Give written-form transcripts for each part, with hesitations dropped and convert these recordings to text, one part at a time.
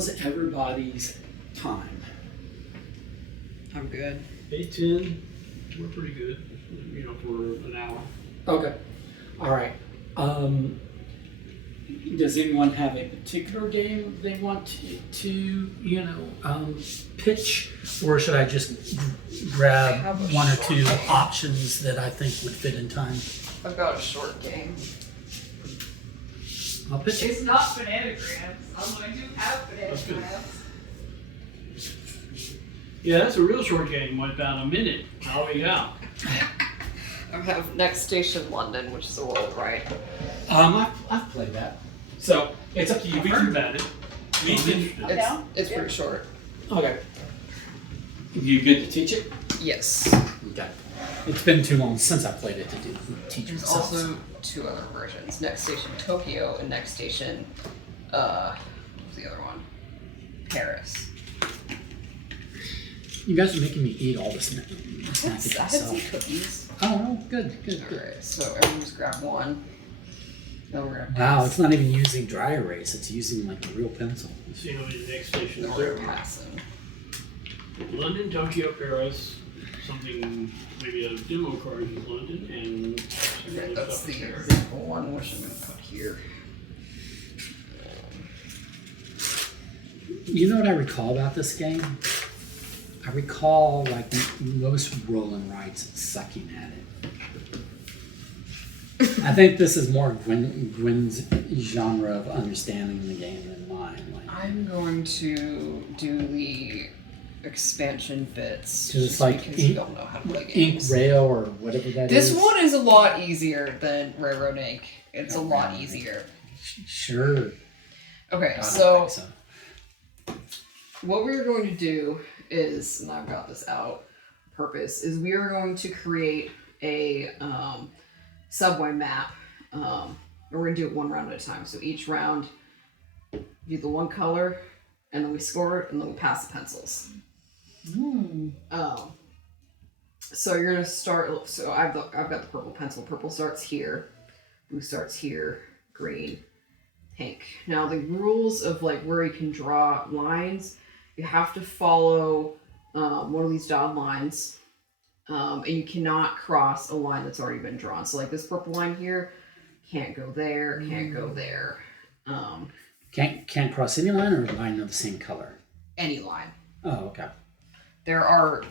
how's everybody's time? I'm good. 8:10. We're pretty good. For an hour. Okay. All right. Does anyone have a particular game they want to pitch, or should I just grab one or two options that I think would fit in time? I've got a short game. I'll pitch it. It's not bananagrams. I'm going to have bananagrams. Yeah, that's a real short game. What, about a minute? I'll be out. I have Next Station London, which is a world, right? I've played that. So it's up to you. I've heard about it. It's pretty short. Okay. You good to teach it? Yes. Okay. It's been too long since I played it to teach There's myself. also two other versions: Next Station Tokyo and Next Station. What's the other one? Paris. You guys are making me eat all this snack I had myself. some cookies. Oh, good. Alright, so everyone just grab one. Then we're gonna Wow, pass. it's not even using dry erase. It's using like a real pencil. Let's see how many next stations Then there we're are. passing. London, Tokyo, Paris. Something, maybe a demo card in London, and some Okay, other that's stuff the in Paris. example one, which I'm gonna put here. You know what I recall about this game? I recall like most roll and writes sucking at it. I think this is more Gwen's genre of understanding the game than mine. I'm going to do the expansion bits 'Cause it's just like because you don't know how to play Ink games. Rail or whatever that is. This one is a lot easier than Railroad Ink. It's a lot easier. Sure. Okay, I don't so think so. what we're going to do is, and I've got this out purpose, is we are going to create a subway map. We're going to do it one round at a time. So each round, do the one color, and then we score it, and then we pass the pencils. So you're gonna start. So I've got the purple pencil. Purple starts here. Blue starts here. Green, pink. Now the rules of like where you can draw lines, you have to follow one of these dotted lines, and you cannot cross a line that's already been drawn. So like this purple line here, can't go there. Can't go there. Can't cross any line or a line of the same color. Any line. Oh, okay. There are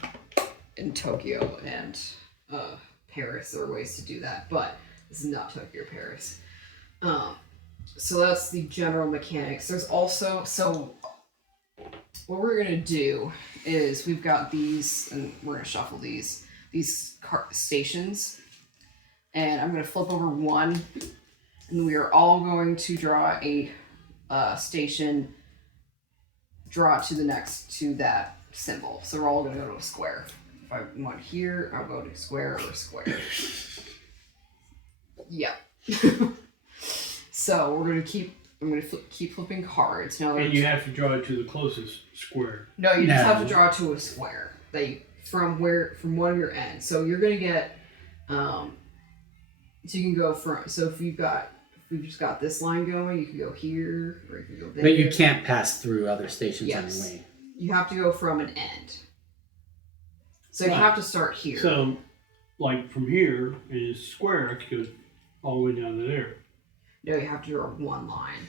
in Tokyo and Paris, there are ways to do that, but this is not Tokyo or Paris. So that's the general mechanics. There's also, so what we're gonna do is we've got these, and we're gonna shuffle these stations, and I'm gonna flip over one, and we are all going to draw a station, draw to the next, to that symbol. So we're all going to go to a square. If I want here, I'll go to square or square. Yeah. So we're going to keep, I'm going to keep flipping cards. Now, And you have to draw it to the closest square. no, you just No. have to draw to a square from one of your ends. So you're going to get, so you can go from, so if we've just got this line going, you can go here, or you can go there. But you can't pass through other stations Yes. anyway. You have to go from an end. So you Right. have to start here. So, like from here is square, I could go all the way down to there. No, you have to draw one line.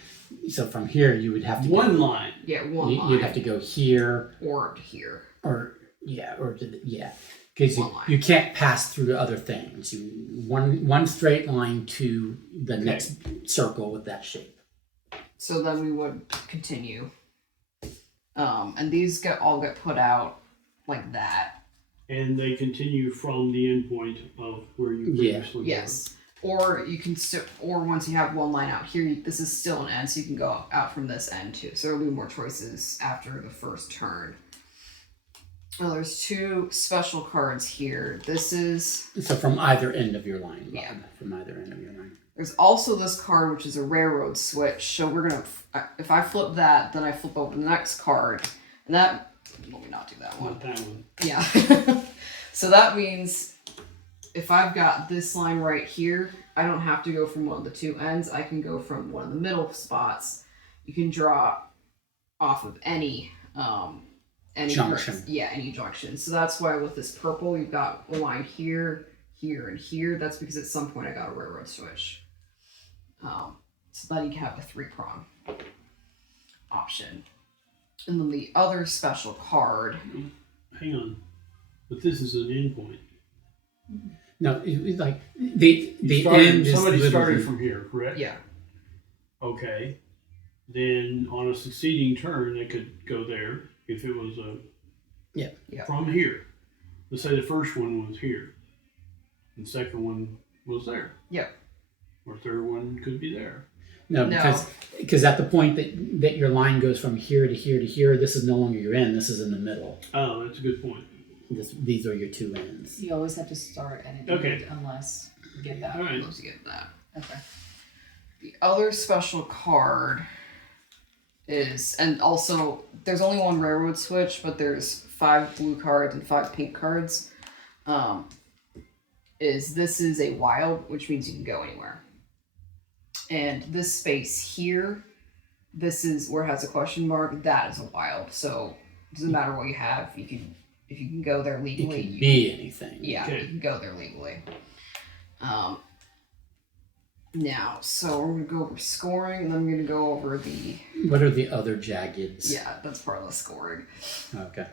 So from here, you would have to One go, line. Yeah, one line. You'd have to go here, Or to here. or because One line. you can't pass through other things. One straight line to the next circle with that shape. So then we would continue. And these all get put out like that. And they continue from the end point of where you previously were. Yes. Or you can or once you have one line out here, this is still an end, so you can go out from this end too. So there'll be more choices after the first turn. Well, there's two special cards here. This is, So from either end of your line. Bob. Yeah. From either end of your line. there's also this card, which is a railroad switch. So we're going to, if I flip that, then I flip over the next card. And that, let me not do that one. Not that one. Yeah. So that means if I've got this line right here, I don't have to go from one of the two ends. I can go from one of the middle spots. You can draw off of any Junction. any junction. So that's why with this purple, you've got a line here, here, and here. That's because at some point I got a railroad switch. So then you can have the 3-prong option. And then the other special card. Hang on. But this is an endpoint. No, like the end is somebody literally- started from here, correct? Yeah. Okay. Then on a succeeding turn, it could go there if it was Yeah. from here. Let's say the first one was here, and the second one was there. Yep. Or third one could be there. No, because at the point that your line goes from here to here to here, this is no longer your end. This is in the middle. Oh, that's a good point. These are your two ends. You always have to start at an Okay. end unless you get that. All right. Let's get that. Okay. The other special card is, and also there's only one railroad switch, but there's 5 blue cards and 5 pink cards. This is a wild, which means you can go anywhere. And this space here, this is where it has a question mark. That is a wild. So it doesn't matter what you have. If you can go there It legally, can be anything. yeah, Okay. you can go there legally. Now, so we're gonna go over scoring, and then I'm gonna go over the What are the other jaggeds? that's part of the scoring. Okay.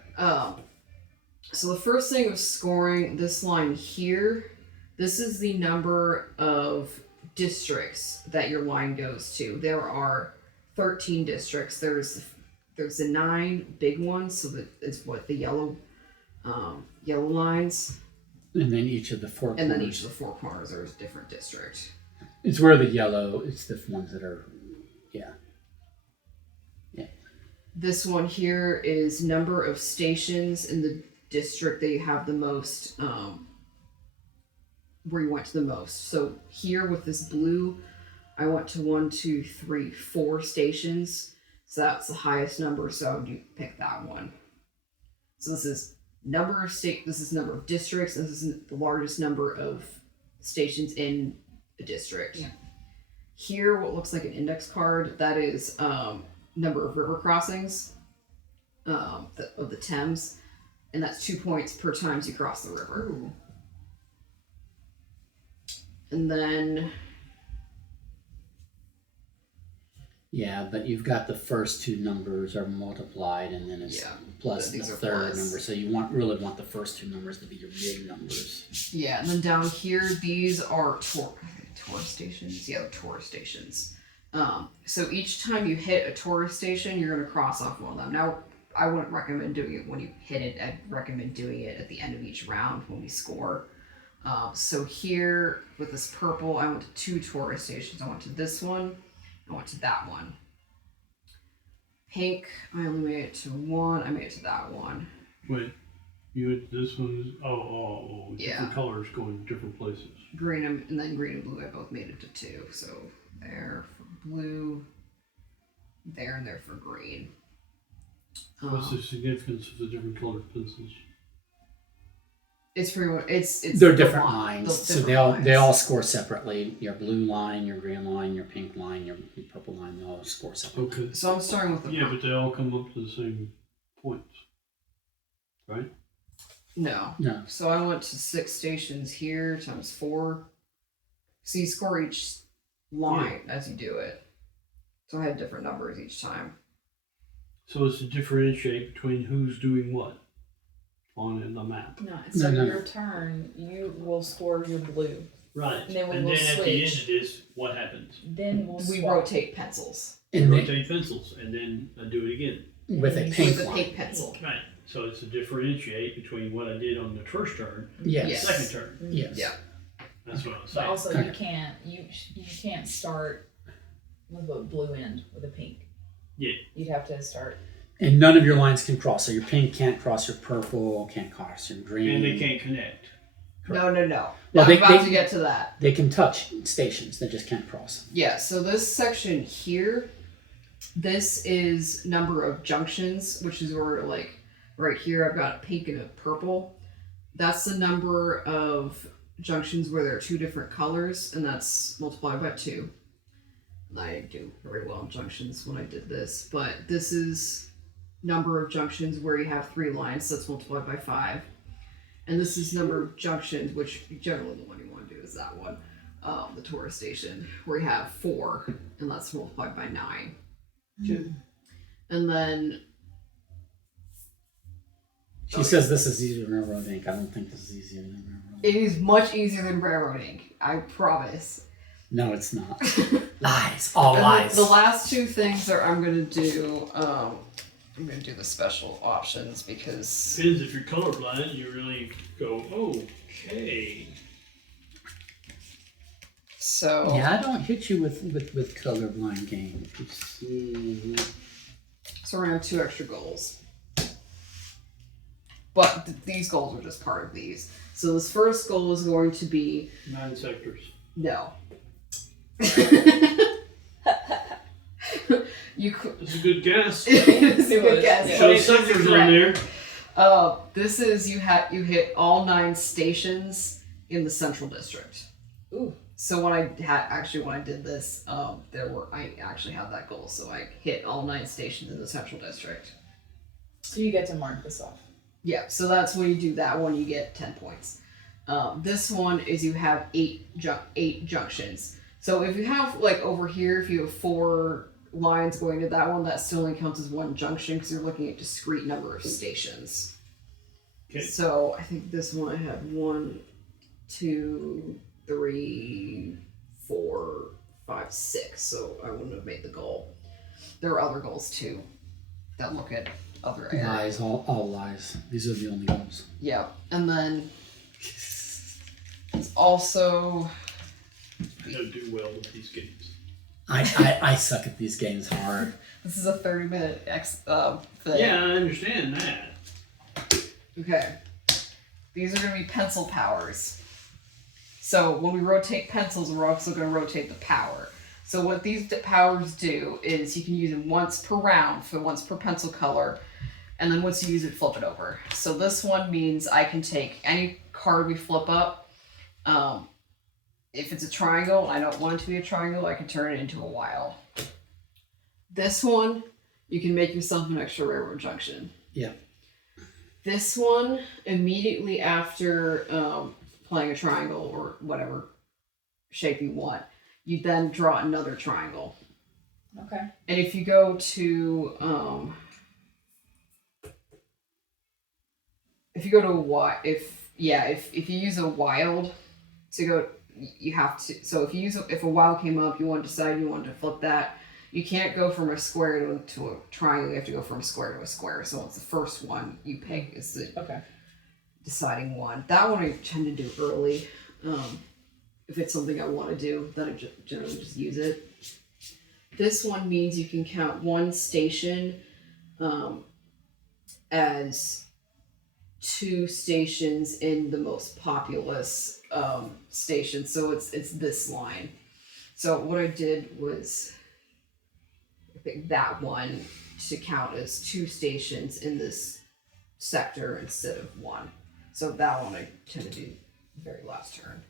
So the first thing of scoring, this line here, this is the number of districts that your line goes to. There are 13 districts. There's the 9 big ones, so that it's what the yellow lines, And then each of the 4 corners. and then each of the 4 corners there's a different district. It's where the yellow, it's the ones that are, yeah. This one here is number of stations in the district that you have the most, where you went to the most. So here with this blue, I went to 1, 2, 3, 4 stations. So that's the highest number, so I would pick that one. So this is number of this is number of districts, and this is the largest number of stations in a district. Yeah. Here, what looks like an index card, that is number of river crossings of the Thames, and that's 2 points per time you cross the river. Ooh. And then Yeah, but you've got the first 2 numbers are multiplied, and then it's plus the these are third plus. number. So you really want the first 2 numbers to be your big numbers. yeah, and then down here, these are tourist stations. Yeah, tourist stations. So each time you hit a tourist station, you're gonna cross off one of them. Now, I wouldn't recommend doing it when you hit it. I'd recommend doing it at the end of each round when we score. So here with this purple, I went to 2 tourist stations. I went to this one. I went to that one. Pink, I only made it to 1. I made it to that one. Wait, you had this one? Oh, Yeah. different colors going different places. Green and then green and blue, I both made it to 2. So there for blue, there and there for green. What's the significance of the different colored pencils? It's pretty much it's They're the different line- lines, the so different they all lines. score separately. Your blue line, your green line, your pink line, your purple line, they all score separately. Okay. So I'm starting with the Yeah, but they all come up to the same points, right? no. No. So I went to 6 stations here times 4. So you score each line as you do it. So I had different numbers each time. So it's to differentiate between who's doing what on the map. No, so No. your turn, you will score your blue. Right. And then we and will then at the end switch. of this, what happens? Then we'll We swap. rotate pencils You And then rotate pencils and then do it again. with a With pink with a line. pink pencil. Right. So it's to differentiate between what I did on the first turn Yes. and Yes. the second turn. Yes. Yeah. That's what I was But saying. also, Okay. you can't start with a blue end with a pink. Yeah. You'd have to start. And none of your lines can cross. So your pink can't cross your purple, can't cross your green. And they can't connect. No. Well, I'm they- about they- to get to that. They can touch stations, they just can't cross them. Yeah, so this section here, this is number of junctions, which is where, like, right here I've got a pink and a purple. That's the number of junctions where there are 2 different colors, and that's multiplied by 2. I didn't do very well in junctions when I did this, but this is number of junctions where you have 3 lines, so that's multiplied by 5. And this is number of junctions, which generally the one you want to do is that one, the tourist station, where you have 4, and that's multiplied by 9. Okay. And then She says this is easier than Railroad Ink. I don't think this is easier than Railroad Ink. it is much easier than Railroad Ink, I promise. No, it's not. Lies. All And lies. the last 2 things are I'm gonna do the special options because Depends if you're colorblind, you really go, okay. so Yeah, I don't hit you with colorblind games. So we're gonna have 2 extra goals. But these goals are just part of these. So this first goal is going to be 9 sectors. no. You could. That's a good guess. It's a good guess. Show but it sectors isn't on correct. there. This is you hit all 9 stations in the central district. Ooh. So when I did this, I actually had that goal. So I hit all 9 stations in the central district. So you get to mark this off. Yeah, so that's when you do that one, you get 10 points. This one is you have 8 junctions. So if you have, like, over here, if you have 4 lines going to that one, that still only counts as 1 junction because you're looking at discrete number of stations. Okay. So I think this one I had 1, 2, 3, 4, 5, 6. So I wouldn't have made the goal. There are other goals too that look at other areas. Lies. All lies. These are the only ones. Yeah, and then it's also I don't do well with these games. I suck at these games hard. this is a 30-minute thing. Yeah, I understand that. Okay. These are going to be pencil powers. So when we rotate pencils, we're also going to rotate the power. So what these powers do is you can use them once per round, for once per pencil color, and then once you use it, flip it over. So this one means I can take any card we flip up. If it's a triangle and I don't want it to be a triangle, I can turn it into a wild. This one, you can make yourself an extra railroad junction. Yeah. This one, immediately after playing a triangle or whatever shape you want, you then draw another triangle. Okay. And if you go to if you use a wild to go, you have to. So if a wild came up, you want to decide you want to flip that. You can't go from a square to a triangle. You have to go from a square to a square. So it's the first one you pick is the deciding one. That one I tend to do early. If it's something I want to do, then I generally just use it. This one means you can count 1 station as 2 stations in the most populous station. So it's this line. So what I did was I picked that one to count as 2 stations in this sector instead of 1. So that one I tend to do very last turn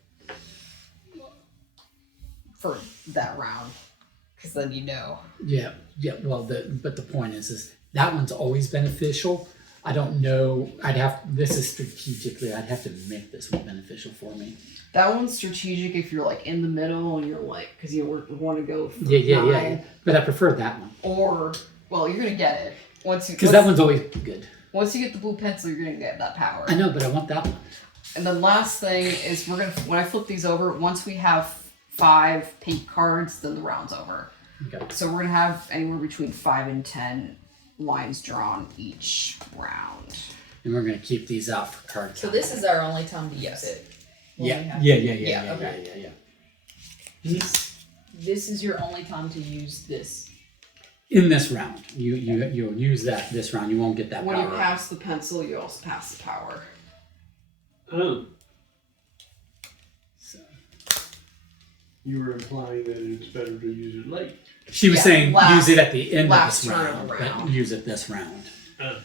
for that round, because then you know. Yeah. Well, but the point is that one's always beneficial. I don't know. This is strategically. I'd have to make this one beneficial for me. That one's strategic if you're like in the middle and you're like, because you want to go for Yeah. 9. But I prefer that one. Or, well, you're gonna get it Because that one's always good. Once you get the blue pencil, you're gonna get that power. I know, but I want that one. And the last thing is when I flip these over, once we have 5 pink cards, then the round's over. Okay. So we're gonna have anywhere between 5 and 10 lines drawn each round. And we're gonna keep these out for card. So this is our only time to use it. Yeah. This is your only time to use this. In this round, you'll use that this round. You won't get that When power. you pass the pencil, you also pass the power. Oh. So. You were implying that it's better to use it late. She was saying use it at the end of last this turn round, of the but round. use it this round. And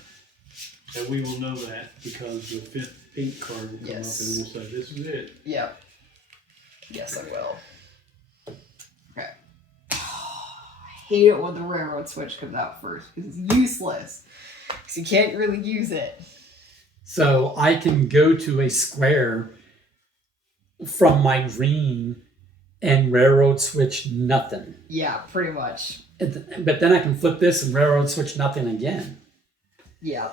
we will know that because the 5th pink card will come Yes. up and we'll say, this is it. Yep. Yes, I will. Okay. hate it when the railroad switch comes out first because it's useless. Because you can't really use it. So I can go to a square from my green and railroad switch nothing. Yeah, pretty much. But then I can flip this and railroad switch nothing again. Yeah.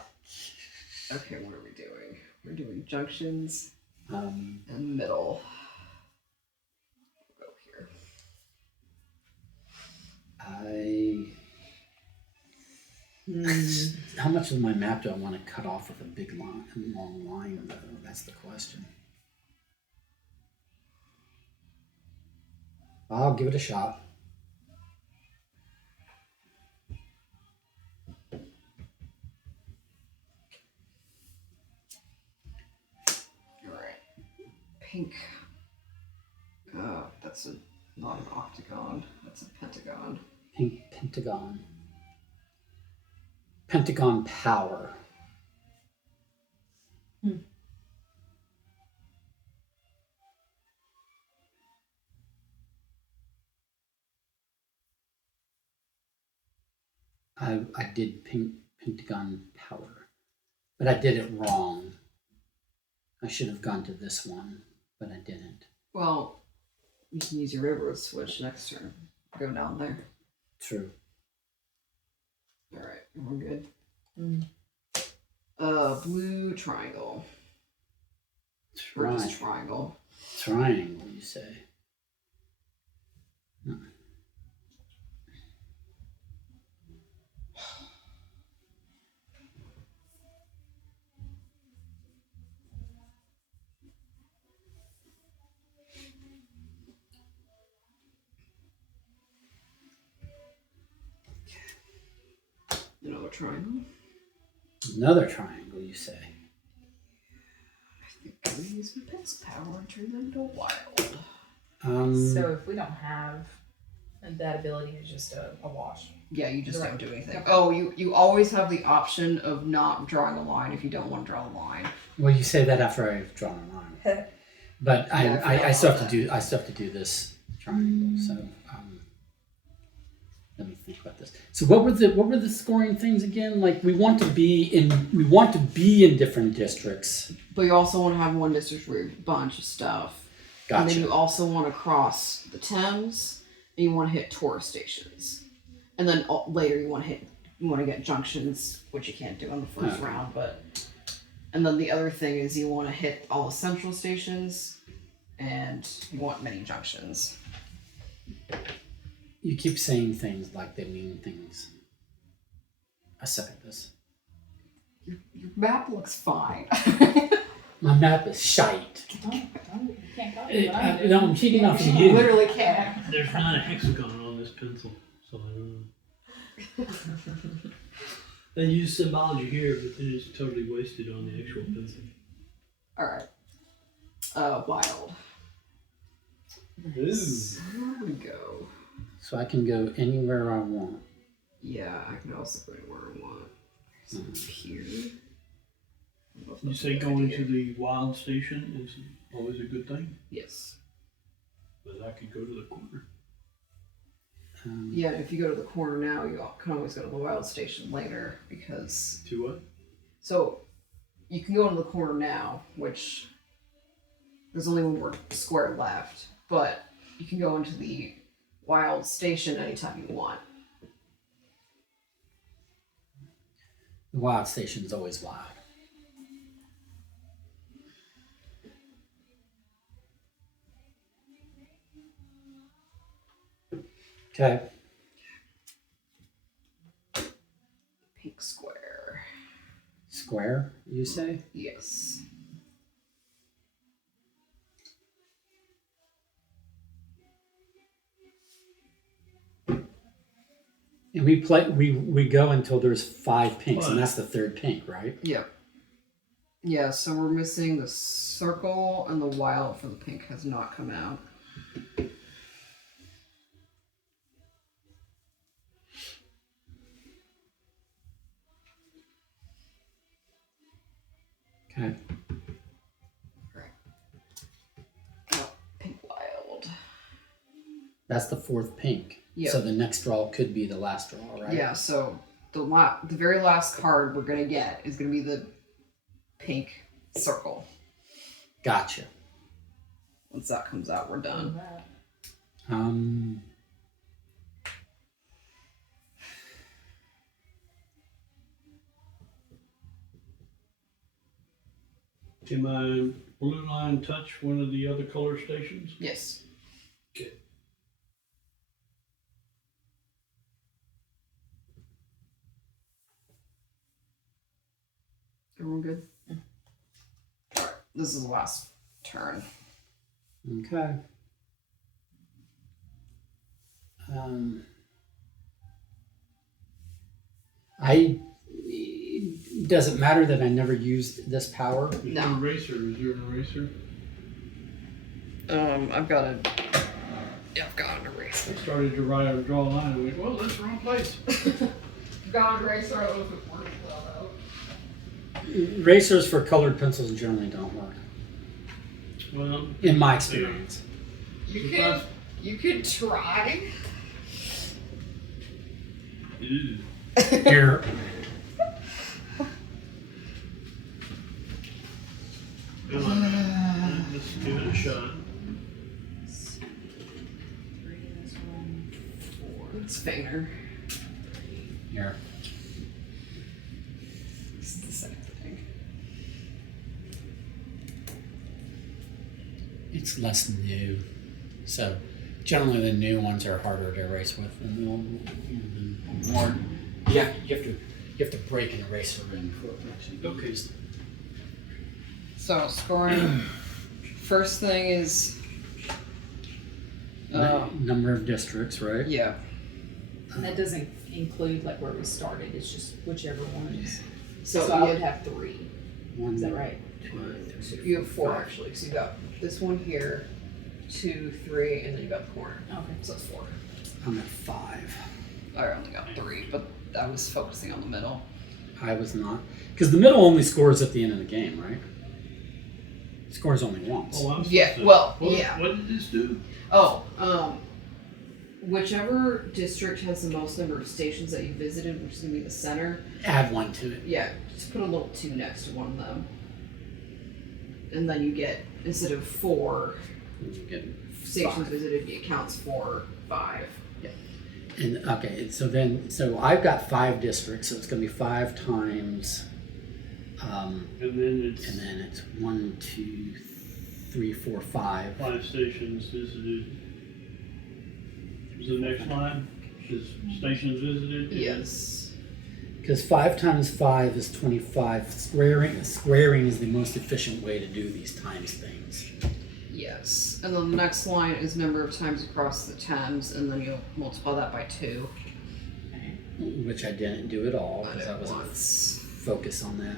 Okay, what are we doing? We're doing junctions and middle. We'll go here. How much of my map do I want to cut off with a big line, long line, though? That's the question. I'll give it a shot. Alright. Pink. That's not an octagon. That's a pentagon. Pink pentagon. Pentagon power. I did pink pentagon power, but I did it wrong. I should have gone to this one, but I didn't. Well, you can use your railroad switch next turn. Go down there. True. Alright, we're good. Blue triangle. Or just triangle. Triangle, you say? Another triangle. Another triangle, you say? I think I'm gonna use my pencil power and turn them into wild. So if we don't have that ability, it's just a wash. Yeah, you just Right. don't do anything. Okay. Oh, you always have the option of not drawing a line if you don't want to draw a line. Well, you say that after I've drawn a line, but Yeah, I still have to do this triangle. So let me think about this. So what were the scoring things again? Like we want to be in different districts. But you also want to have one district where you have a bunch of stuff. Gotcha. And then you also want to cross the Thames, and you want to hit tourist stations. And then later you want to get junctions, which you can't do on the first Okay. round. And then the other thing is you want to hit all the central stations, and you want many junctions. You keep saying things like they mean things. I suck at this. Your map looks fine. My map is shite. You can't copy what I do. No, I'm cheating off of You you. literally can't. There's not a hexagon on this pencil, so I don't know. They use symbology here, but then it's totally wasted on the actual pencil. Alright. Wild. Ooh. So where we go? So I can go anywhere I want. Yeah, I can also go anywhere I want. So here. You say going to the wild station is always a good thing, Yes. but I could go to the corner. Yeah, if you go to the corner now, you can always go to the wild station later because. To what? So, you can go into the corner now, which there's only one more square left, but you can go into the wild station anytime you want. The wild station is always wild. Okay. Pink square. Square, you say? Yes. And we go until there's 5 pinks, and that's the third pink, right? Yep. Yeah, so we're missing the circle and the wild for the pink has not come out. Okay. Right. Oh, pink wild. That's the fourth pink. Yep. So the next draw could be the last draw, right? Yeah, so the very last card we're gonna get is gonna be the pink circle. Gotcha. Once that comes out, we're done. Can my blue line touch one of the other color stations? Yes. Okay. Everyone good? Alright, this is the last turn. Okay. It doesn't matter that I never used this power. Is No. there an eraser? Is there an eraser? I've got an eraser. I started to write or draw a line and went, well, that's the wrong place. I've got an eraser. I don't know if it works well though. Erasers for colored pencils generally don't work, Well, in my experience. You could try. ew. Here, Come on. Let's give it a shot. 3, this one, 4. It's fainter. here. This is the second thing. It's less new, so generally the new ones are harder to erase with than the old more. You have to break an eraser in for it to actually be Okay. used. So scoring. First thing is. Number of districts, right? Yeah. And that doesn't include like where we started. It's just whichever ones. So, So I you would have 3. One, Is that right? you have 4 actually. So you got this one here, 2, 3, and then you got the corner. Okay. So that's 4. I'm at 5. I only got 3, but I was focusing on the middle. I was not, because the middle only scores at the end of the game, right? Scores only once. Oh, I'm Yeah, supposed to- well, what, yeah. What did this do? Whichever district has the most number of stations that you visited, which is gonna be the center. Add 1 to it. Yeah, just put a little 2 next to one of them, and then you get, instead of 4 You get stations 5. visited, it counts for 5. And okay, so I've got 5 districts, so it's going to be 5 times, And then it's and then it's 1, 2, 3, 4, 5. 5 stations visited. Is the next line? Is stations visited? Yes. Because 5 times 5 is 25. Squaring is the most efficient way to do these times things. Yes. And then the next line is number of times across the Thames, and then you'll multiply that by 2. Which I didn't do at all because I wasn't once. focused on that.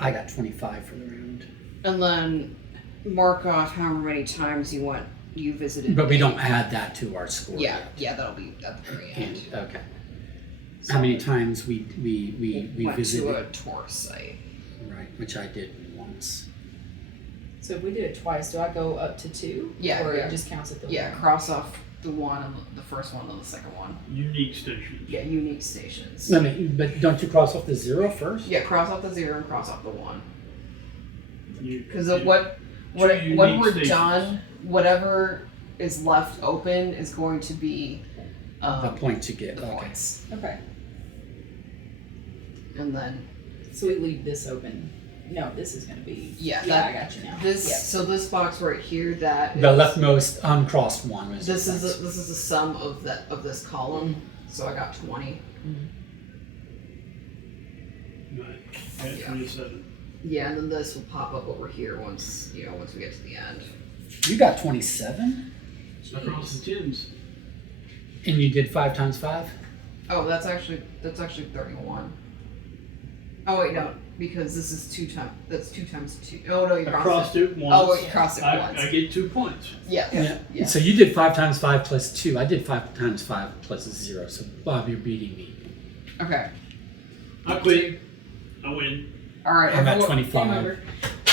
I got 25 for the round. And then mark off however many times you visited. But we don't add that to our score Yeah, yet. yeah, that'll be at the very end. And, okay. How many times we Went visited? to a tourist site. Right, which I did once. So if we did it twice, do I go up to 2? Yeah, Or yeah. it just counts at the Yeah, one? cross off the one and the first one and the second one. Unique stations. Yeah, unique stations. No, but don't you cross off the 0 first? Yeah, cross off the 0 and cross off the 1. Because You- when unique we're stations. done, whatever is left open is going to be The points you get. the Okay. points. Okay. And then So we leave this open. No, this is going to be. Yeah, Yeah, that- I got you now. this Yep. so this box right here, that The is- leftmost uncrossed one was. this is the sum of this column. So I got 20. Right. At Yeah. 27. Yeah, and then this will pop up over here once we get to the end. You got 27, Across the Thames. and you did 5 times 5. Oh, that's actually 31. Oh wait, no, because this is 2 times. That's 2 times 2. Oh no, you I crossed crossed it. it once. Oh, wait, you crossed it once. I get 2 points. Yeah. Yeah. So you did 5 times 5 plus 2. I did 5 times 5 plus 0. So Bob, you're beating me. Okay. I quit. I win. All right. I'm at everyone- 25.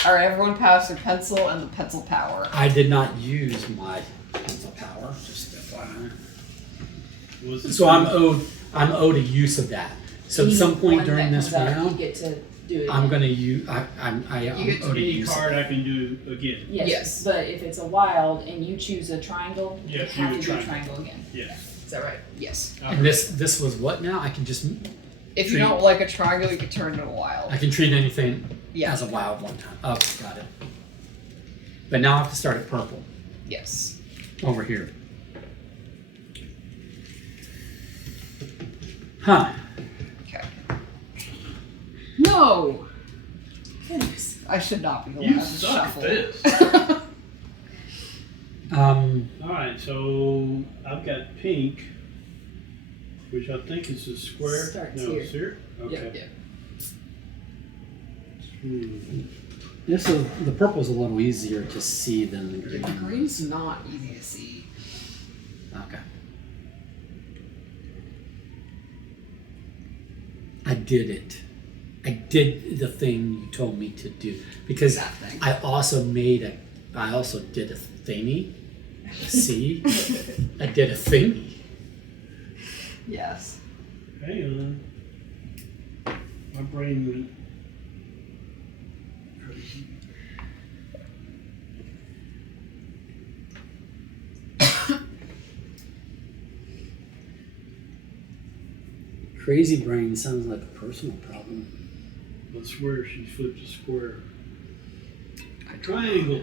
All right, everyone pass their pencil and the pencil power. I did not use my pencil power. are, just FYI. Was it So I'm owed a use of that. So at some point One during that this comes up, round, you get to do it. I'm again. gonna use. I'm get to owed a any use. card I can do again? Yes. Yes. But if it's a wild and you choose a triangle, Yeah, you have do to a do a triangle. triangle again. Yeah. Is that right? Yes. And this was what now? I can just If you don't like a triangle, you can turn it into a wild. I can treat anything Yeah. as a wild one time. Oh, got it. But now I have to start at purple Yes. over here. Huh. Okay. No! Goodness. I should not be You allowed to suck at shuffle. this. Um. Alright, so I've got pink, which I think is a square. Starts no, here. it's here? Okay. Yeah. The purple's a little easier to see than the green. The green's not easy to see. Okay. I did it. I did the thing you told me to do because That thing. I also did a thingy. See, I did a thingy. Yes. Hang on. My brain went crazy. Crazy brain sounds like a personal problem. I swear she flipped a square. A triangle.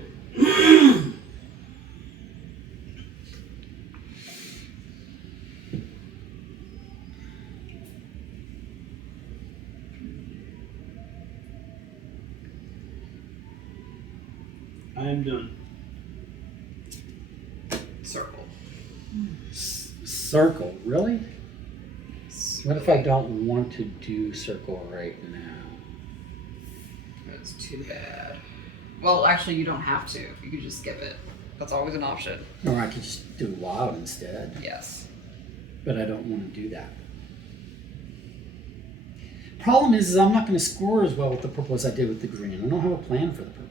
I am done. Circle. Circle, really? What if I don't want to do circle right now? That's too bad. Well, actually, you don't have to. You could just skip it. That's always an option. Or I could just do wild instead, Yes. but I don't want to do that. Problem is I'm not going to score as well with the purple as I did with the green. I don't have a plan for the purple.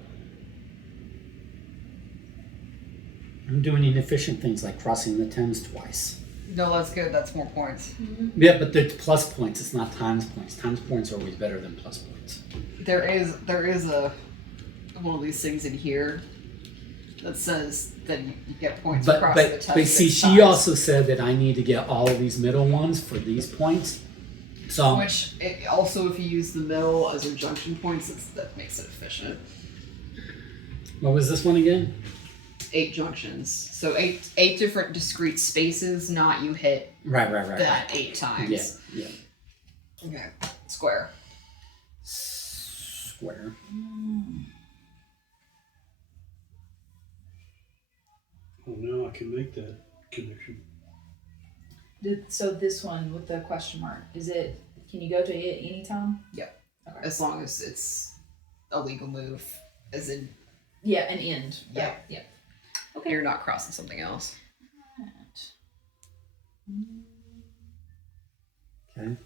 I'm doing inefficient things like crossing the Thames twice. No, that's good. That's more points. Yeah, but it's plus points. It's not times points. Times points are always better than plus points. There is a one of these things in here that says that you get points across the test. But see, 6 she times. also said that I need to get all of these middle ones for these points. So Which also, if you use the middle as a junction points, that makes it efficient. what was this one again? 8 junctions, so eight different discrete spaces. Not you hit Right. that 8 times. Yeah. Okay. Square. Square. Oh, now I can make that connection. So this one with the question mark, can you go to it anytime? Yep. Okay. As long as it's a legal move, as in Yeah, an end. Yeah. Yeah. you're not crossing something else. Okay.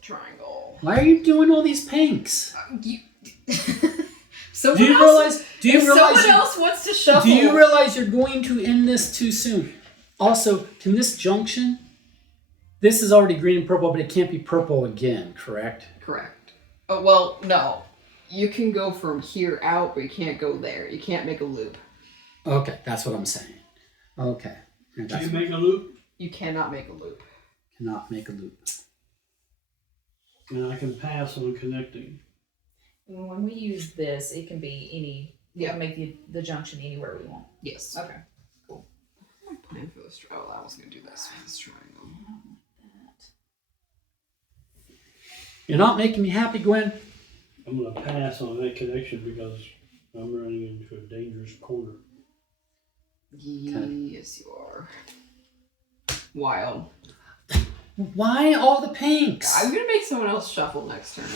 Triangle. Why are you doing all these pinks? You. Do you realize? Someone else wants to shuffle. Do you realize you're going to end this too soon? Also, can this junction? This is already green and purple, but it can't be purple again, correct? Correct. Oh well, no. You can go from here out, but you can't go there. You can't make a loop. Okay, that's what I'm saying. Okay. And Can that's you make a loop? You cannot make a loop. cannot make a loop. And I can pass on connecting. When we use this, it can be any. We Yeah. can make the junction anywhere we want. Yes. Okay. What am I playing for this? Oh, I was gonna do this with this triangle. You're not making me happy, Gwen. I'm going to pass on that connection because I'm running into a dangerous corner. Yes, you are. Wild. Why all the pinks? I'm gonna make someone else shuffle next turn.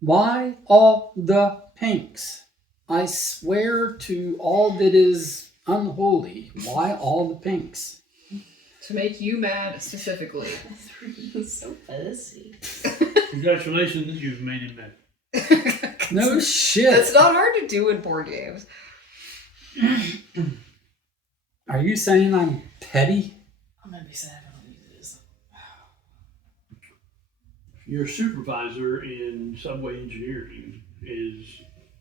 Why all the pinks? I swear to all that is unholy. Why all the pinks? To make you mad specifically. That's so fuzzy. Congratulations, you've made him mad. No shit. That's not hard to do in board games. Are you saying I'm petty? I'm gonna be sad if I don't use this. Your supervisor in subway engineering is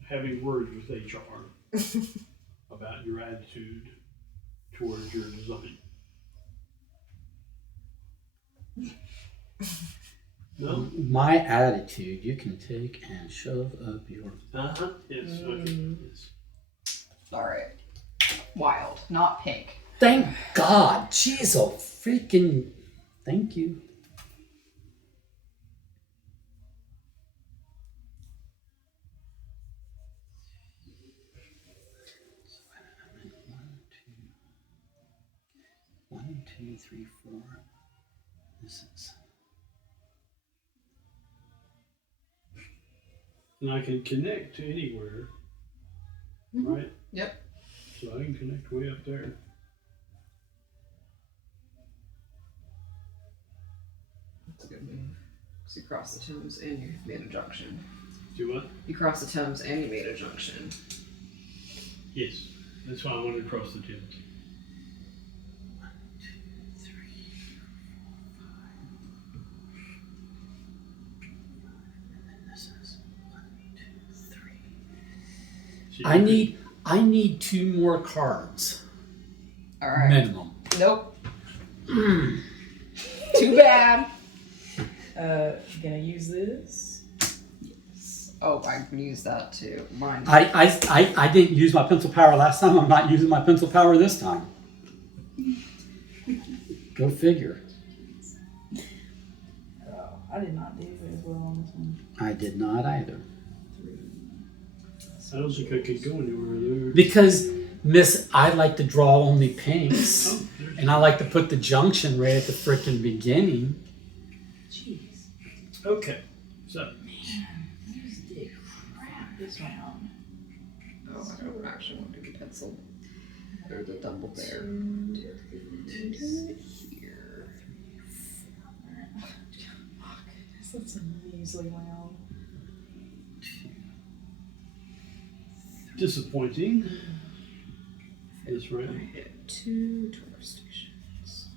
having words with HR about your attitude towards your design. No? My attitude you can take and shove up your... Uh-huh. Yes. Okay. Yes. Alright. Wild, not pink. Thank God. Jeez, oh freaking... Thank you. One, two, three, four. This is... And I can connect to anywhere, right? Yep. So I can connect way up there. That's a good move. Because you cross the Thames and you made a junction. Do what? You cross the Thames and you made a junction. Yes. That's why I wanted to cross the Thames. 1, 2, 3, 4, 5. And then this is 1, 2, 3. So I need 2 more cards. Alright. Minimum. Nope. Too bad. Gonna use this. Oh, I can use that too. Mine. I didn't use my pencil power last time. I'm not using my pencil power this time. Go figure. Oh, I did not do very well on this one. I did not either. I don't think I could go anywhere there. Because, Miss, I like to draw only pinks. Oh, there's And I like to put the junction right at the frickin' beginning. Jeez. Okay. So Where's the crap this round? Oh, I don't actually want to do the pencil. Or the double there. Here. That's a measly round. disappointing. This round. Hit 2 tour stations.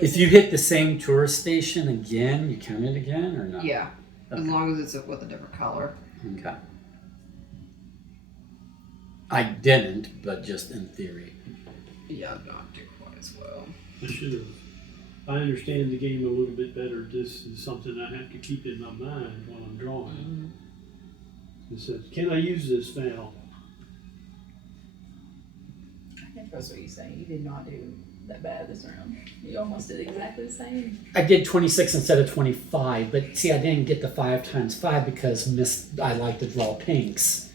If you hit the same tourist station again, you count it again or not? Yeah, as Okay. long as it's with a different color. Okay. I didn't, but just in theory. Yeah, not do quite as well. I should have. I understand the game a little bit better. This is something I have to keep in my mind while I'm drawing. It says, can I use this now? I think that's what you say. You did not do that bad this round. You almost did exactly the same. I did 26 instead of 25, but see, I didn't get the 5 times 5 because I like to draw pinks.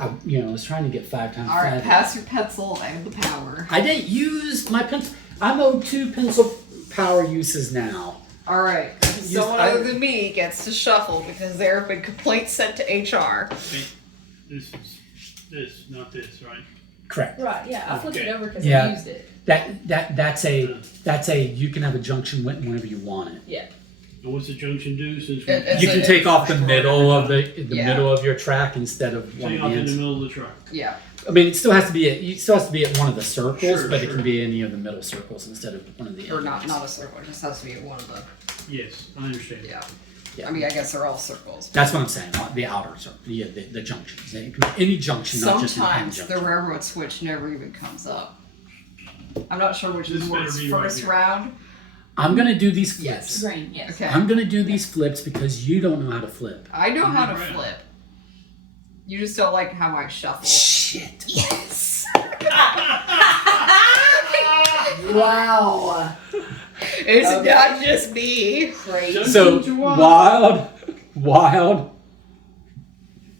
I was trying to get 5 times 5. All right, pass your pencil. I have the power. I didn't use my pencil. I'm owed 2 pencil power uses now. All right, someone other than me gets to shuffle because there have been complaints sent to HR. This is this, not this, right? Correct. Right, yeah. I flipped it Okay. over because Yeah. I used it. That's a you can have a junction whenever you want it. Yeah. And what's the junction do? Since we It's You can take off the middle of the Yeah. middle of your track instead of one take of off the in the ends. middle of the track. Yeah. I mean, it still has to be at one of the circles, Sure, but it sure. can be any of the middle circles instead of one of the Or end not ones. a circle. It just has to be one of the. Yes, I understand. Yeah. Yeah. I mean, I guess they're all circles. That's what I'm saying. The outer circle, the junctions. It can be any junction, not just an end Sometimes junction. the railroad switch never even comes up. I'm not sure which This is better worse, be right first here. round. I'm gonna do these flips. Yes. Green, yes. Okay. I'm gonna do these flips because you don't know how to flip. I know how to Right. flip. You just don't like how I shuffle. Shit. Yes. Wow. It's Okay. not just me. Crazy. So Junctions are wild.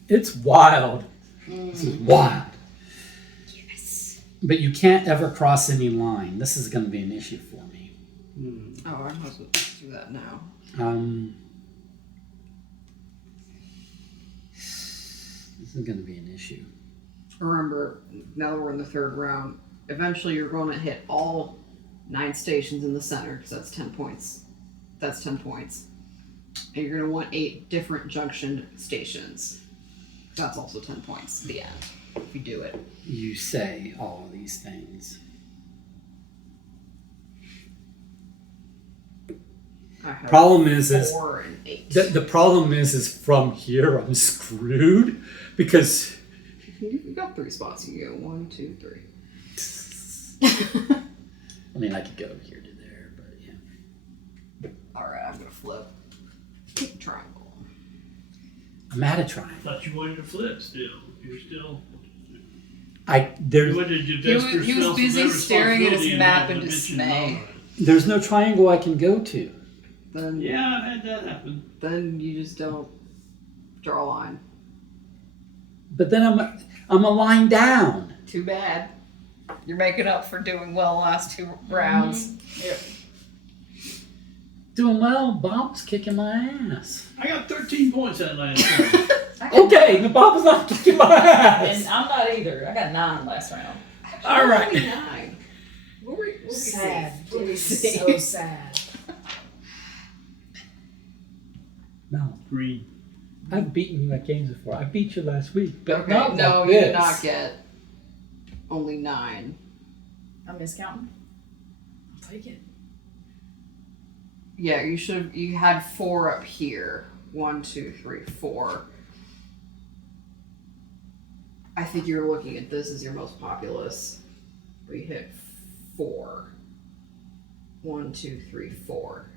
It's wild. This is wild. Yes. But you can't ever cross any line. This is gonna be an issue for me. Oh, I might as well do that now. This is gonna be an issue. Remember, now that we're in the third round, eventually you're going to hit all 9 stations in the center because that's 10 points That's 10 points. And you're going to want 8 different junction stations. That's also 10 points at the end, if you do it. You say all of these things. I have Problem is 4 and 8. the problem is from here I'm screwed because You've got 3 spots. You go 1, 2, 3. I mean I could go here to there, but yeah. Alright, I'm going to flip. Triangle. I'm at a I triangle. thought you wanted to flip still. You're still. There's You wanted to He divest was yourself of busy that staring at his responsibility and map not in mention dismay. mine. there's no triangle I can go to. Then, Yeah, I've had that happen. then you just don't draw a line. But then I'm a line down. Too bad. You're making up for doing well the last 2 rounds. Yep. Doing well, Bob's kicking my ass. I got 13 points that last time. Okay, the Bob's not kicking my ass. And I'm not either. I got 9 last round. All right. Only 9. We'll be Sad. safe. We'll be safe. So sad. No, Green. I've beaten you at games before. I beat you last week, but Okay, not no, like you this. did not get only 9. I'm miscounting. I'll take it. Yeah, you had 4 up here. 1, 2, 3, 4. I think you're looking at this as your most populous. We hit 4. 1, 2, 3, 4.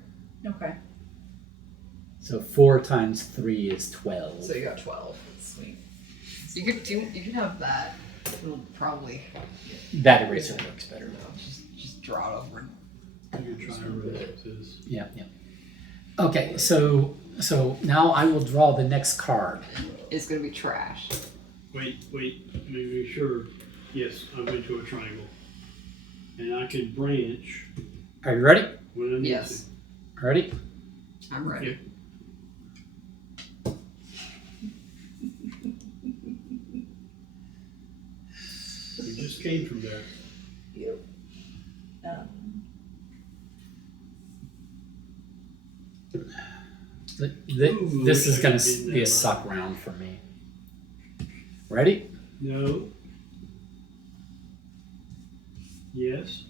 Okay. So 4 times 3 is 12. So you got 12. Sweet. You could have that. It'll probably That eraser works better. just draw it over. You're trying to relax this. Yeah, yeah. Okay, so now I will draw the next card. It's gonna be trash. Wait, let me make sure. Yes, I went to a triangle. And I can branch Are you ready? when I need Yes, Ready? I'm ready. to. We just came from there. Yep. Ooh, This is wish I going could to be in be a that suck round for me. Ready? No. Yes.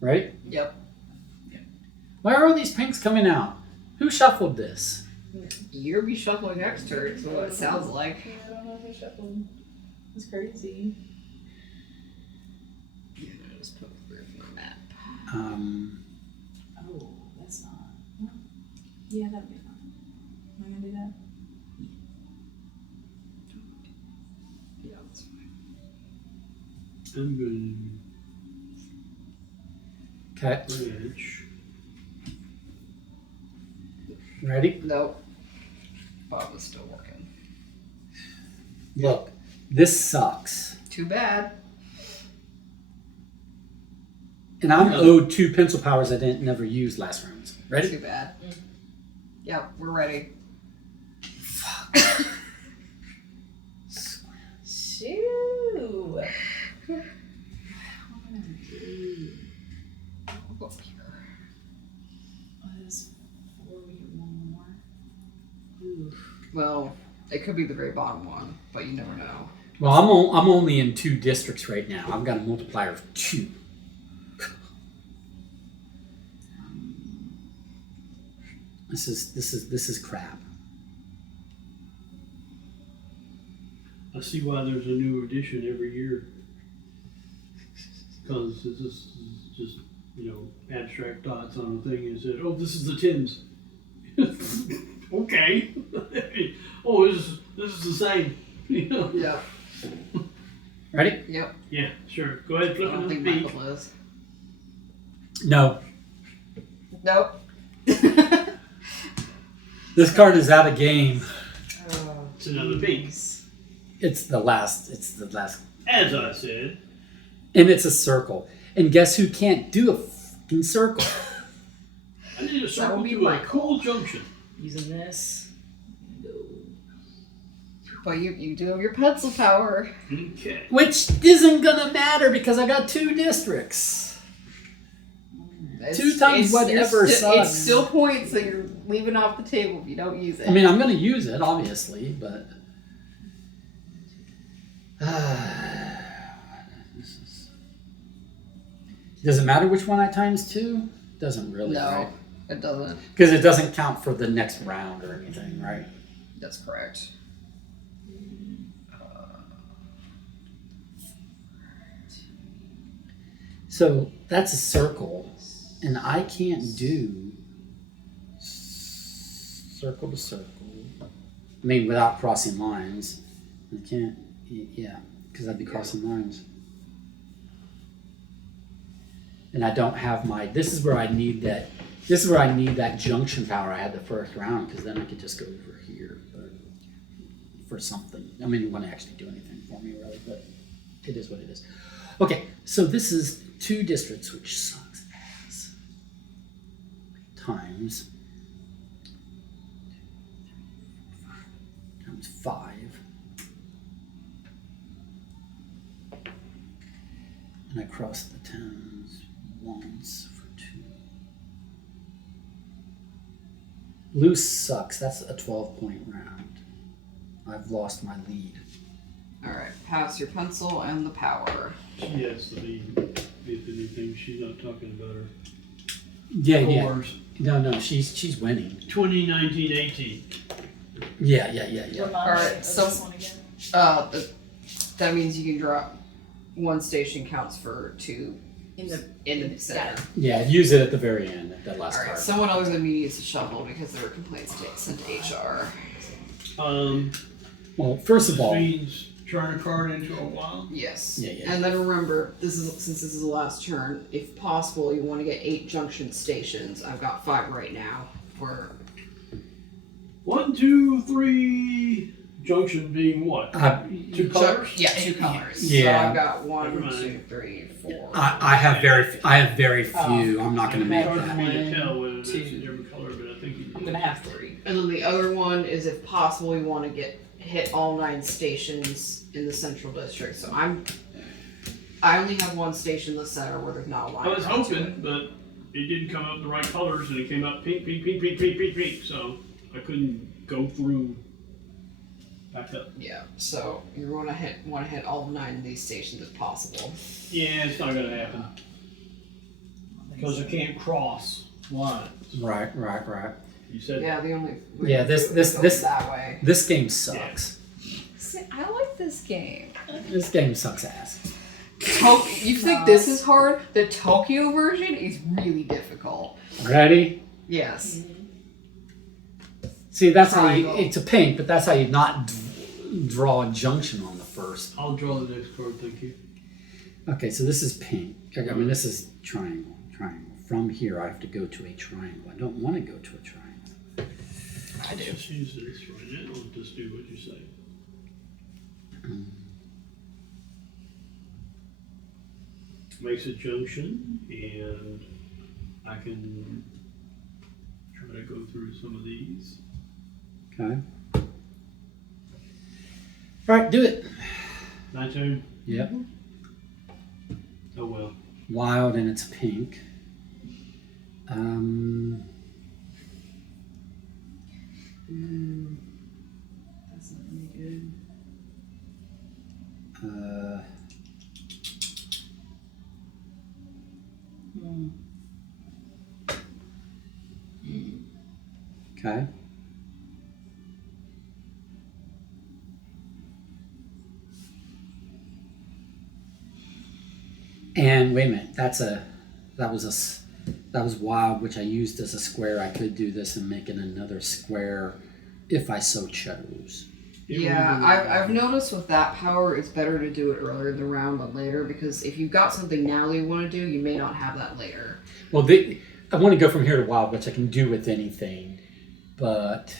Ready? Yep. Why are all these pinks coming out? Who shuffled this? You're be shuffling next turn, is what it sounds like. I don't know if I shuffled. It's crazy. Yeah, I'll just put 3 on the map. Oh, that's not. Well, yeah, that'd be fine. Am I gonna do that? Yeah, that's fine. I'm going Okay. to branch. Ready? Nope. Bob is still working. Look, this sucks. Too bad. And I'm owed 2 pencil powers I didn't never use last round. Ready? Too bad. Yep, we're ready. Shoo! What am I gonna do? We'll go up here. Oh, this 4, we get 1 more. Ooh. Well, it could be the very bottom one, but you never know. Well, I'm only in 2 districts right now. I've got a multiplier of 2. This is crap. I see why there's a new edition every year. Because this is just, abstract thoughts on a thing and said, oh, this is the tins. Okay. Oh, this is the same. Yep. Ready? Yep. Yeah, sure. Go ahead, I flip don't it think to the Michael is. No. Nope. This card is out of game. Oh, It's another pink. It's the last. As I said. And it's a circle. And guess who can't do a fucking circle? I need a circle would be to a Michael. cool junction. using this. No. But you do have your pencil power. Okay. Which isn't gonna matter because I got 2 districts. 2 times whatever sucks. It's still points that you're leaving off the table if you don't use it. I mean, I'm going to use it, obviously, but... Does it matter which one I times 2? Doesn't really, no, right? it doesn't. Because it doesn't count for the next round or anything, right? That's correct. So that's a circle, and I can't do circle to circle. I mean, without crossing lines. I can't, yeah, because I'd be crossing lines. And I don't have my, this is where I need that junction power I had the first round, because then I could just go over here for something. I mean, it wouldn't actually do anything for me, really, but it is what it is. Okay, so this is 2 districts, which sucks ass. Times 5. And I cross the towns once for 2. Loose sucks. That's a 12-point round. I've lost my lead. Alright, pass your pencil and the power. She has the lead, if anything. She's not talking about her Yeah, scores. yeah. No, she's winning. 2019-18. Yeah. Remind me Alright, of so- this one again. That means you can drop 1 station counts for 2 In the in the center. Yeah, use it at the very end, at that last Alright, card. someone other than me needs to shuffle because there were complaints sent to HR. Well, first of This all, means turn a card into a wild. Yes. Yeah. And then remember, since this is the last turn, if possible, you want to get 8 junction stations. I've got 5 right now. For 1, 2, 3. Junction being what? 2 colors? Yeah, 2 colors. Yeah. So I've got 1, Never mind. 2, 3, 4. I have very few. I'm not going to make It's hard for that. me to tell whether it's a 2. different color, but I think you I'm gonna have 3. And then the other one is if possible, you want to hit all 9 stations in the central district. So I only have 1 station in the center where there's not a line. I was around to hoping, it. but it didn't come up the right colors, and it came up pink, pink, pink, pink, pink, pink, pink. So I couldn't go through back up. Yeah. So you want to hit all 9 of these stations if possible. Yeah, it's not gonna happen because I can't cross lines. Right. You said Yeah. The only Yeah, this that way. this game sucks. See, I like this game. This game sucks ass. You think this is hard? The Tokyo version is really difficult. Ready? Yes. See, that's how Triangle. it's a pink, but that's how you not draw a junction on the first. I'll draw the next card. Thank you. Okay, so this is pink. I mean, this is triangle. From here, I have to go to a triangle. I don't want to go to a triangle. I do. Just use this right now and just do what you say. Makes a junction, and I can try to go through some of these. Okay. All right, do it. My turn. Yep. Oh well. Wild, and it's pink. That's not really good. Okay. And wait a minute, that was wild, which I used as a square. I could do this and make it another square if I so chose. Yeah, I've noticed with that power, it's better to do it earlier in the round than later because if you've got something now that you want to do, you may not have that later. Well, I want to go from here to wild, which I can do with anything, but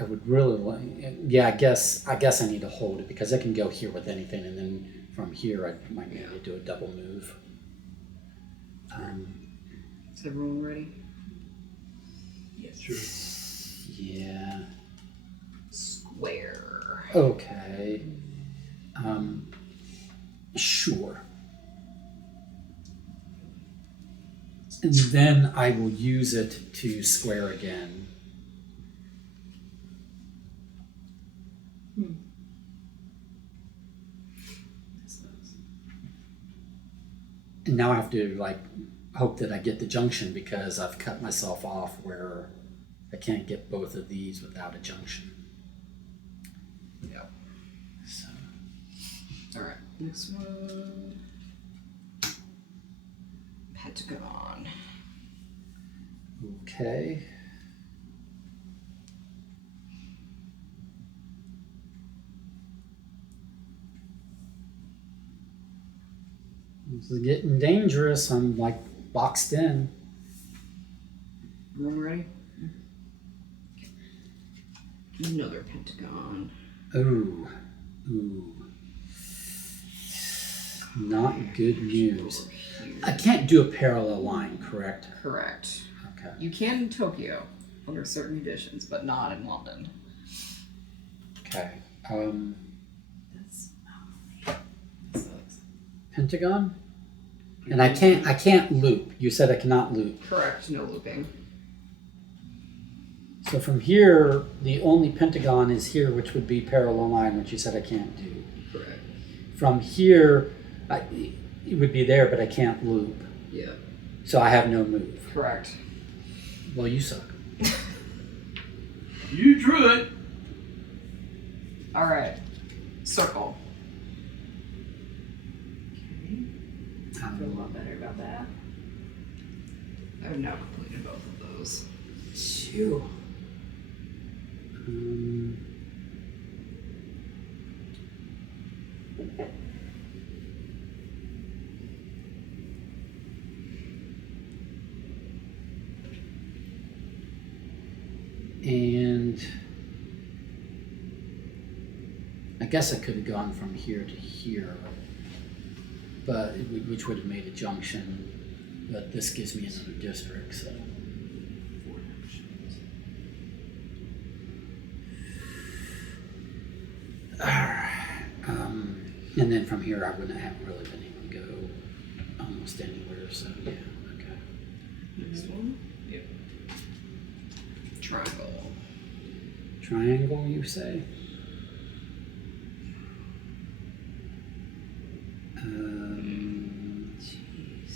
I would really like. Yeah, I guess I need to hold it because I can go here with anything, and then from here I might be able to do a double move. Is everyone ready? Yes. Sure. Yeah. Square. Okay. Sure. And then I will use it to square again. And now I have to like hope that I get the junction because I've cut myself off where I can't get both of these without a junction. Yep. So Alright, next one. Pentagon. okay. This is getting dangerous. I'm like boxed in. Room ready? Another pentagon. Ooh. Not good news. I can't do a parallel line, correct? Correct. Okay. You can in Tokyo under certain conditions, but not in London. Okay. That's that sucks. Pentagon? And I can't loop. You said I cannot loop. Correct, no looping. So from here, the only pentagon is here, which would be parallel line, which you said I can't do. Correct. From here, it would be there, but I can't loop. Yeah. So I have no move. Correct. Well, you suck. You drew it. Alright. Circle. I feel a lot better about that. I've now completed both of those. Shoo. And I guess I could have gone from here to here, but which would have made a junction. But this gives me another district, so. And then from here, I wouldn't have really been able to go almost anywhere. So yeah, okay. Next one. Yep. Triangle. Triangle, you say? Jeez.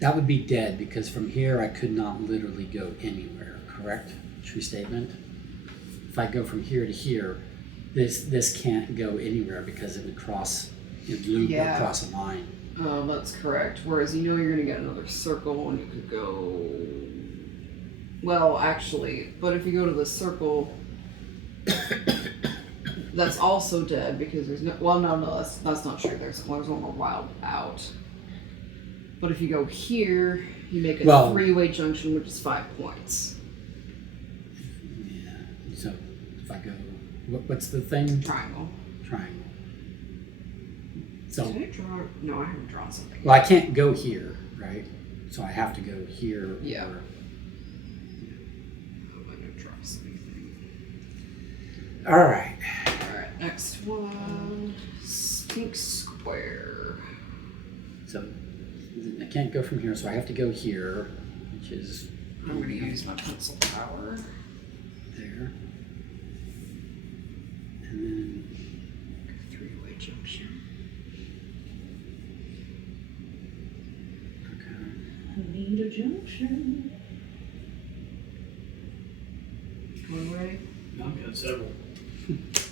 That would be dead because from here I could not literally go anywhere, correct? True statement? If I go from here to here, this can't go anywhere because it would cross, it would loop or cross a line. That's correct. Whereas you know you're gonna get another circle and you could go. Well, actually, but if you go to the circle, that's also dead because there's no. Well, no, that's not true. There's one more wild out. But if you go here, you make a three-way junction, which is 5 points. Yeah. So if I go, what's the thing? Triangle. Triangle. So. Did I draw? No, I haven't drawn something. Well, I can't go here, right? So I have to go here. Yeah. Or, Oh, I didn't draw something. all right. Alright, next one. Pink square. So I can't go from here, so I have to go here, which is I'm going to use my pencil power. there. And then Three-way junction. okay. I need a junction. One way. I've got several.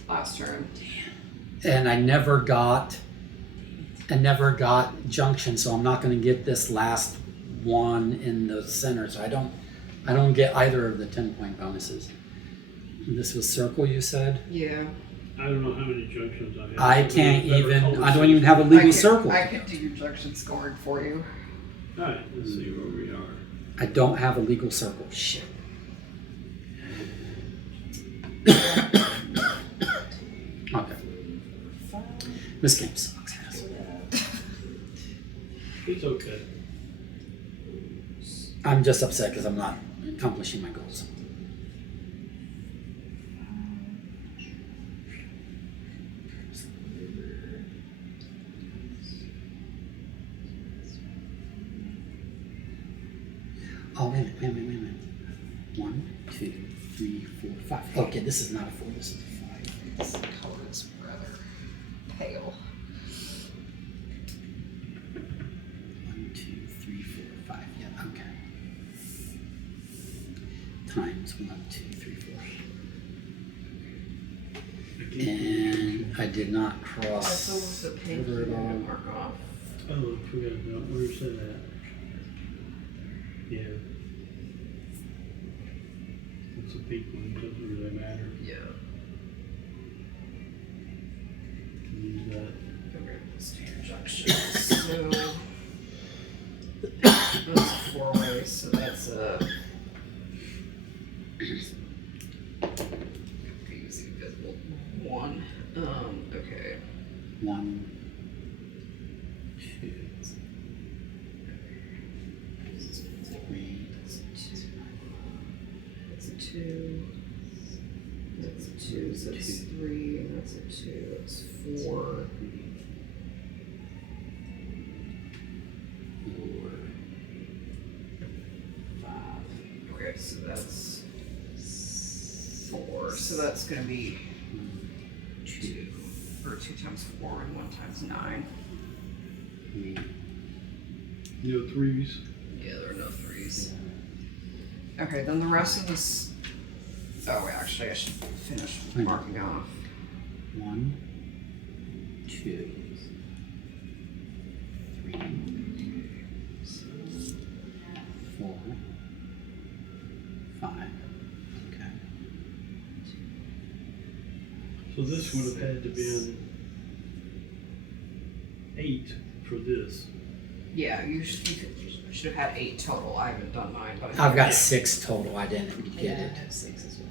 Last turn. And I never got junction, so I'm not going to get this last one in the center. So I don't get either of the 10-point bonuses. This was circle, you said? Yeah. I don't know how many junctions I have. I don't even have a legal circle. I can do your junction scoring for you. Alright, let's see where we are. I don't have a legal circle. Shit. Okay. This game sucks. It's okay. I'm just upset because I'm not accomplishing my goals. Oh, wait a minute. 1, 2, 3, 4, 5. Okay, this is not a 4, this is a 5. This color is rather pale. 1, 2, 3, 4, 5. Yeah, okay. Times 1, 2, 3, 4. And I did not cross. So was the pink over you it all. didn't mark off. Oh, I forgot about where's that at? Yeah. It's a pink one, doesn't really matter. Yeah. Use that. Okay, let's do injections. So that's a 4-way, so that's a easy visible 1. Okay. 1, 2, 3. That's a 2. That's a 2, so that's 3, and that's a 2, that's 4. 4, 5. Okay, so that's 4. So that's gonna be 2, or 2 times 4 and 1 times 9. 3. No threes. Yeah, there are no 3s. Okay, then the rest of this. Oh, wait, actually, I should finish marking off. 1, 2, 3, 4, 5. Okay. So this would have had to been 8 for this. Yeah, you should have had 8 total. I haven't done mine, but I've got 6 total. I didn't get Yeah, I it. have 6 as well.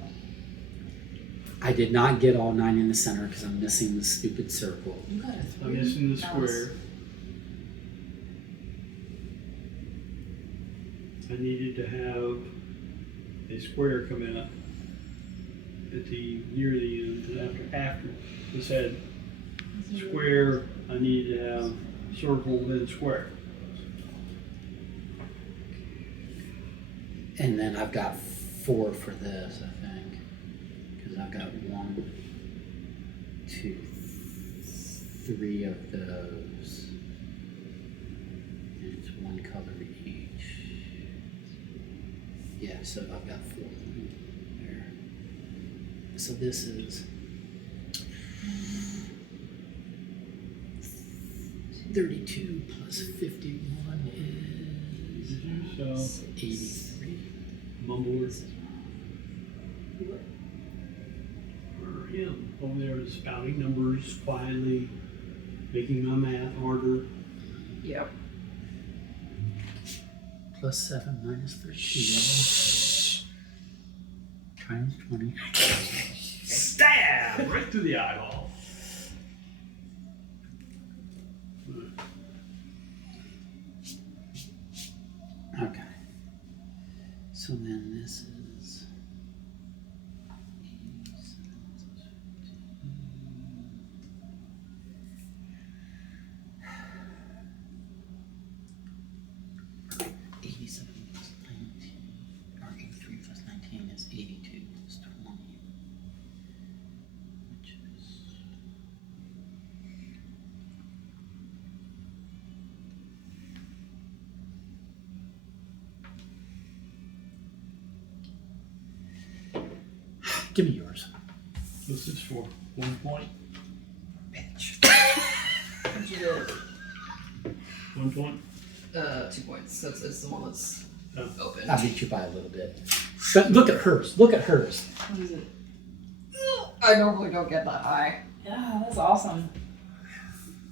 I did not get all 9 in the center because I'm missing the stupid circle. You got a 3. I'm missing the Nice. square. I needed to have a square come out at the near the end, and after this had square, I needed to have circle then square. And then I've got 4 for this, I think. Because I've got 1, 2, 3 of those. And it's 1 color each. Yeah, so I've got 4 there. So this is 32 plus 51 is So 83. mumble for him over there is spouting numbers quietly, making my math harder. Yep. Plus 7 minus 13. Times 20. Stab right through the eyeball. Okay. So then this is. Plus 19, or 83 plus 19 is 82 plus 20, which is give me yours, What's this for? 1 point? bitch. What'd you do? 1 point? 2 points. It's the one that's Oh. open. I beat you by a little bit. But look at hers. Look at hers. What is it? I normally don't get that high. Yeah, that's awesome.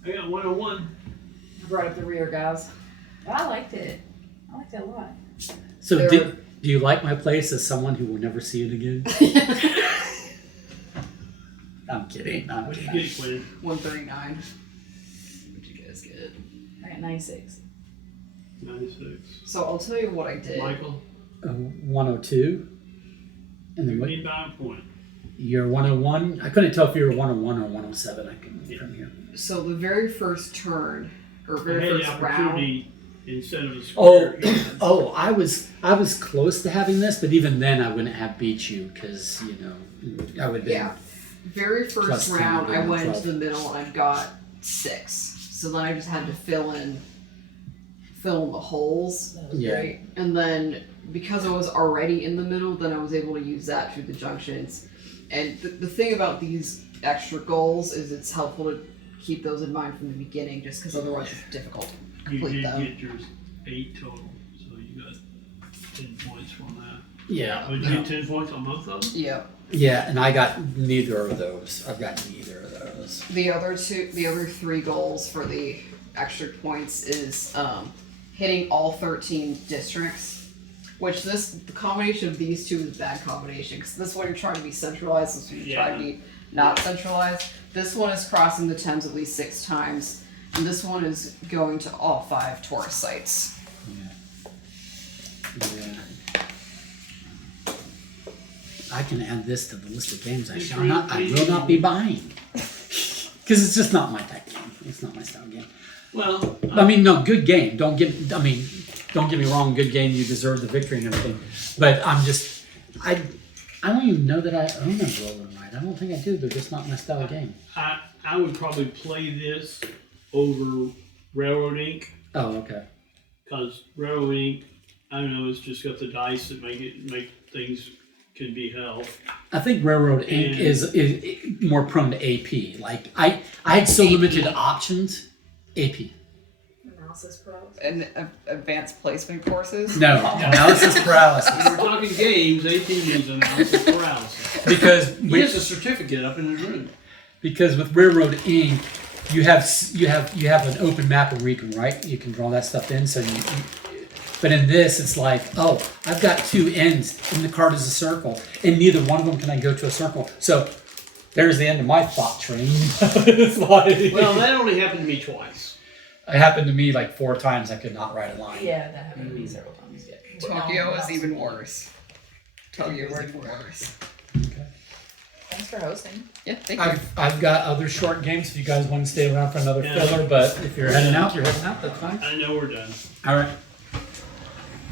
I got 101. I brought up the rear, guys. But I liked it. I liked it a lot. So There do you like my place as someone who will never see it again? I'm kidding. What did you get, Quinn? 139. What'd you guys get? I got 96. 96. So I'll tell you what I did. Michael, 102. And then you what? need by a point. You're 101. I couldn't tell if you were 101 or 107. I couldn't from here. So the very first turn, or I very had the first round. opportunity instead of a square. I was close to having this, but even then I wouldn't have beat you because I would have been. Yeah. Very first Plus 10 round, would I be went 12. into the middle and I got 6. So then I just had to fill in the holes. That was Yeah. great. And then because I was already in the middle, then I was able to use that through the junctions. And the thing about these extra goals is it's helpful to keep those in mind from the beginning, just because otherwise it's difficult to You complete did them. get yours 8 total, so you got 10 points from that. Yeah. Oh, did you get 10 points on both of them? Yeah. Yeah, and I got neither of those. I've got neither of those. The other 3 goals for the extra points is hitting all 13 districts. Which the combination of these two is a bad combination, because this one you're trying to be centralized, this one you're trying to be not centralized. This one is crossing the Thames at least 6 times, and this one is going to all 5 tourist sites. Yeah. I can add this to the list of games I will not be buying. Because it's just not my type game. It's not my style game. Well, I mean, no, good game. Don't get me wrong, good game, you deserve the victory and everything. But I don't even know that I own a roll and ride. I don't think I do. They're just not my style of game. I would probably play this over Railroad Inc. Oh, okay. Because Railroad Inc., I don't know, it's just got the dice that make things can be held. I think Railroad Inc. is more prone to AP. Like I had so limited options. AP. Analysis paralysis. And advanced placement courses. No, analysis paralysis. When we're talking games, 18 means analysis paralysis. Because He has a certificate up in his room. Because with Railroad Inc., you have an open map of Recon, right? You can draw that stuff in. But in this, it's like, oh, I've got 2 ends, and the card is a circle, and neither one of them can I go to a circle. So there's the end of my thought train. It's like, Well, that only happened to me twice. it happened to me like 4 times. I could not write a line. Yeah, that happened to me several times. Yeah. Tokyo is even worse. Tokyo is even worse. Okay. Thanks for hosting. Yeah, thank you. I've got other short games if you guys want to stay around for another filler. But if you're heading out, you're heading out. That's fine. I know we're done. All right.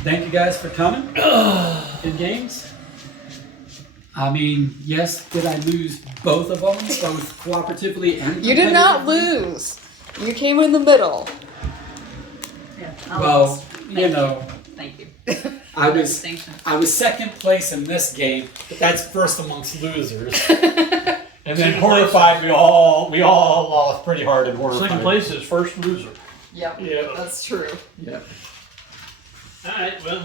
Thank you guys for coming. Good games. I mean, yes, did I lose both of them, both cooperatively and You did not competitively? lose. You came in the middle. Yeah. Well, Thank you. I was Distinction. second place in this game, but that's first amongst losers. And then horrified, we all lost pretty hard in horrified. Second place is first loser. Yep. Yeah. That's true. Yeah. All right, well.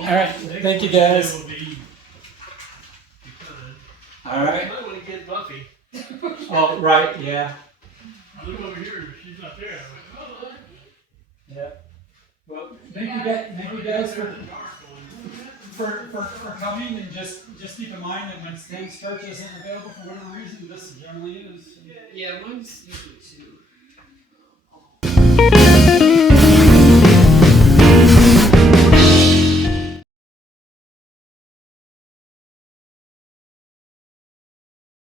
All right. Thank you, guys. Will be All I right. might want to get Buffy. Oh, right. Yeah. I look over here, she's not there. Yeah. Well, thank you guys for coming, and just keep in mind that when Stan's church isn't available for whatever reason, this generally is. Yeah, mine's usually 2.